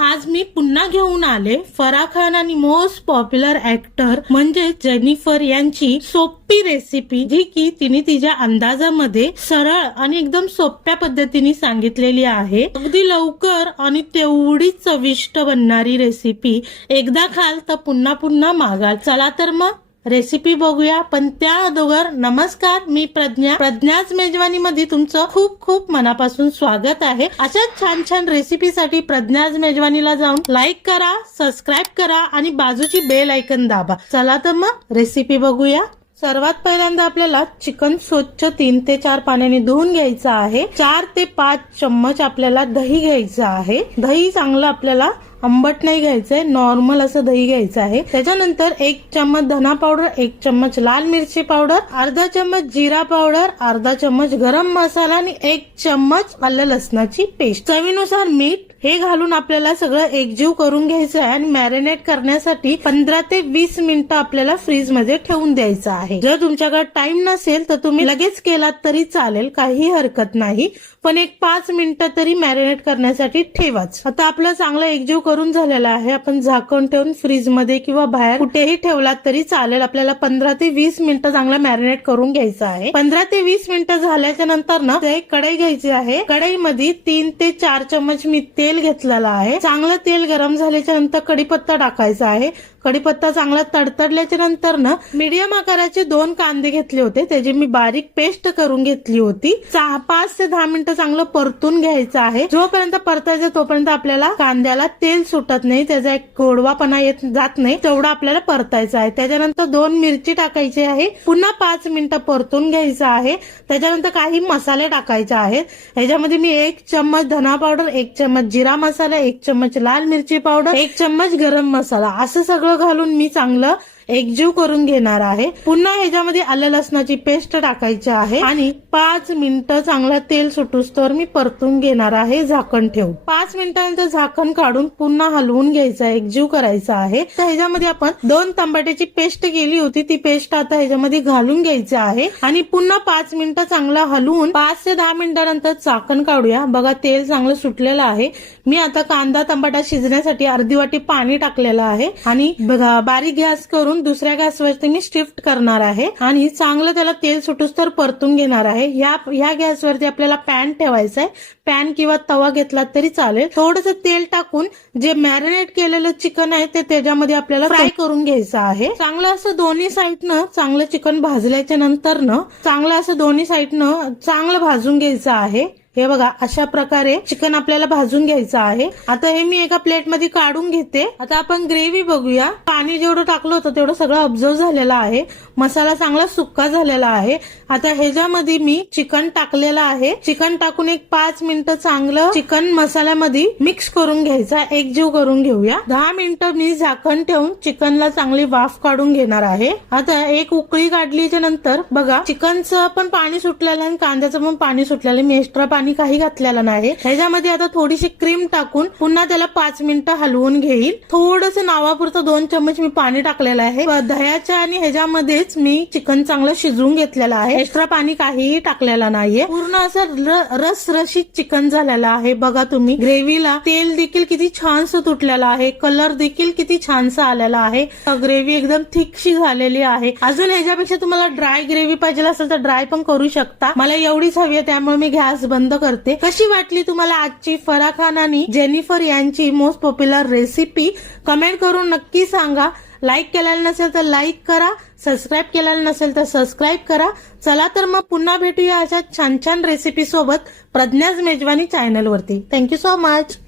आज मी पुन्हा घेऊन आले फरा खान आणि मोस्ट पॉप्युलर ऍक्टर म्हणजे जेनिफर यांची सोपी रेसिपी जी की तिने तिच्या अंदाजामध्ये सरळ आणि एकदम सोप्या पद्धतीने सांगितलेली आहे. अगदी लवकर आणि तेवढीच चविष्ट बनणारी रेसिपी एकदा खाल तर पुन्हा पुन्हा मागाल. चला तर मग. रेसिपी बघूया पण त्या अगोदर नमस्कार मी प्रज्ञा. प्रज्ञाच मेजवानीमध्ये तुमचं खूप खूप मनापासून स्वागत आहे. अशाच छान छान रेसिपीसाठी प्रज्ञाच मेजवानीला जाऊन लाईक करा सबस्क्राईब करा आणि बाजूची बेल ऐकन दाबा. चला तर मग रेसिपी बघूया. सर्वात पहिल्यांदा आपल्याला चिकन स्वच्छ तीन ते चार पाण्याने धुवून घ्यायचं आहे. चार ते पाच चम्मच आपल्याला दही घ्यायचं आहे. दही चांगलं आपल्याला आंबट नाही घ्यायचंय नॉर्मल असं दही घ्यायचं आहे. त्याच्यानंतर एक चम्मच धना पावडर एक चम्मच लाल मिरची पावडर अर्धा चम्मच जिरा पावडर अर्धा चम्मच गरम मसाला आणि एक चम्मच आलं लसणाची पेस्ट चवीनुसार मीठ हे घालून आपल्याला सगळं एकजीव करून घ्यायचं आहे आणि मॅरिनेट करण्यासाठी पंधरा ते वीस मिनिटं आपल्याला फ्रीजमध्ये ठेवून द्यायचं आहे. जर तुमच्याकडे टाइम नसेल तर तुम्ही लगेच केलात तरी चालेल काही हरकत नाही. पण एक पाच मिनिटं तरी मॅरिनेट करण्यासाठी ठेवाच. आता आपलं चांगलं एकजीव करून झालेलं आहे. आपण झाकण ठेवून फ्रीजमध्ये किंवा बाहेर कुठेही ठेवलात तरी चालेल. आपल्याला पंधरा ते वीस मिनिटं चांगलं मॅरिनेट करून घ्यायचं आहे. पंधरा ते वीस मिनिटं झाल्याच्यानंतर ना एक कढई घ्यायची आहे. कढईमध्ये तीन ते चार चम्मच मी तेल तेल घेतलेलं आहे. चांगलं तेल गरम झाल्याच्यानंतर कढीपत्ता टाकायचा आहे. कढीपत्ता चांगला तडतडल्याच्या नंतर ना मीडियम आकाराचे दोन कांदे घेतले होते. त्याची मी बारीक पेस्ट करून घेतली होती. सहा पाच ते दहा मिनिटं चांगलं परतून घ्यायचं आहे. जोपर्यंत परतायचं तोपर्यंत आपल्याला कांद्याला तेल सुटत नाही त्याचा एक गोडवापणा येत जात नाही तेवढा आपल्याला परतायचं आहे. त्याच्यानंतर दोन मिरची टाकायची आहे. पुन्हा पाच मिनिटं परतून घ्यायचं आहे. त्याच्यानंतर काही मसाले टाकायचे आहेत. ह्याच्यामध्ये मी एक चम्मच धना पावडर एक चम्मच जिरा मसाला एक चम्मच लाल मिरची पावडर एक चम्मच गरम मसाला. असं सगळं घालून मी चांगलं एकजीव करून घेणार आहे. पुन्हा ह्याच्यामध्ये आलं लसणाची पेस्ट टाकायची आहे. आणि पाच मिनिटं चांगला तेल सुटूस तर मी परतून घेणार आहे. झाकण ठेवून. पाच मिनिटांचं झाकण काढून पुन्हा हलवून घ्यायचं आहे. एकजीव करायचा आहे. तर ह्याच्यामध्ये आपण दोन टमाट्याची पेस्ट केली होती. ती पेस्ट आता ह्याच्यामध्ये घालून घ्यायची आहे. आणि पुन्हा पाच मिनिटं चांगला हलवून पाच ते दहा मिनिटानंतर झाकण काढूया. बघा तेल चांगलं सुटलेलं आहे. मी आता कांदा टमाटा शिजण्यासाठी अर्धी वाटी पाणी टाकलेलं आहे. आणि बघा बारीक गॅस करून दुसऱ्या गॅसवरती मी शिफ्ट करणार आहे आणि चांगलं त्याला तेल सुटूस तर परतून घेणार आहे. या ह्या गॅसवरती आपल्याला पॅन ठेवायचा आहे पॅन किंवा तवा घेतला तरी चालेल. थोडस तेल टाकून जे मॅरिनेट केलेलं चिकन आहे ते त्याच्यामध्ये आपल्याला फ्राय करून घ्यायचं आहे. चांगलं असं दोन्ही साईडनं चांगलं चिकन भाजल्याच्या नंतर न चांगलं असं दोन्ही साईडनं चांगलं भाजून घ्यायचं आहे. हे बघा अशा प्रकारे चिकन आपल्याला भाजून घ्यायचं आहे. आता हे मी एका प्लेटमध्ये काढून घेते. आता आपण ग्रेव्ही बघूया. पाणी जेवढं टाकलं होतं तेवढं सगळं ऑब्झर्व झालेलं आहे. मसाला चांगला सुक्का झालेला आहे. आता ह्याच्यामध्ये मी चिकन टाकलेलं आहे. चिकन टाकून एक पाच मिनिटं चांगलं चिकन मसाल्यामध्ये मिक्स करून घ्यायचा. एकजीव करून घेऊया. दहा मिनिटं मी झाकण ठेवून चिकनला चांगली वाफ काढून घेणार आहे. आता एक उकळी काढलीच्या नंतर बघा चिकनचं पण पाणी सुटलेलं आणि कांद्याचं पण पाणी सुटलेलं मी एक्स्ट्रा पाणी काही घातलेलं नाही. ह्याच्यामध्ये आता थोडीशी क्रीम टाकून पुन्हा त्याला पाच मिनिटं हलवून घेईल. थोडस नावापुरतं दोन चमच मी पाणी टाकलेलं आहे. दह्याच्या आणि ह्याच्यामध्येच मी चिकन चांगलं शिजवून घेतलेलं आहे. एक्स्ट्रा पाणी काहीही टाकलेलं नाहीये. पूर्ण असं र- रसरशीत चिकन झालेलं आहे. बघा तुम्ही. ग्रेव्हीला तेल देखील किती छानसं तुटलेलं आहे. कलर देखील किती छानसा आलेला आहे. ग्रेव्ही एकदम थिकशी झालेली आहे. अजून ह्याच्यापेक्षा तुम्हाला ड्राय ग्रेव्ही पाहिजे असेल तर ड्राय पण करू शकता. मला एवढीच हवी आहे त्यामुळे मी गॅस बंद करते. कशी वाटली तुम्हाला आजची फरा खान आणि जेनिफर यांची मोस्ट पॉप्युलर रेसिपी कमेंट करून नक्की सांगा. लाईक केलेलं नसेल तर लाईक करा. सबस्क्राईब केलेलं नसेल तर सबस्क्राईब करा. चला तर मग पुन्हा भेटूया अशा छान छान रेसिपी सोबत प्रज्ञाज मेजवानी चॅनलवरती थँक्यू सो मच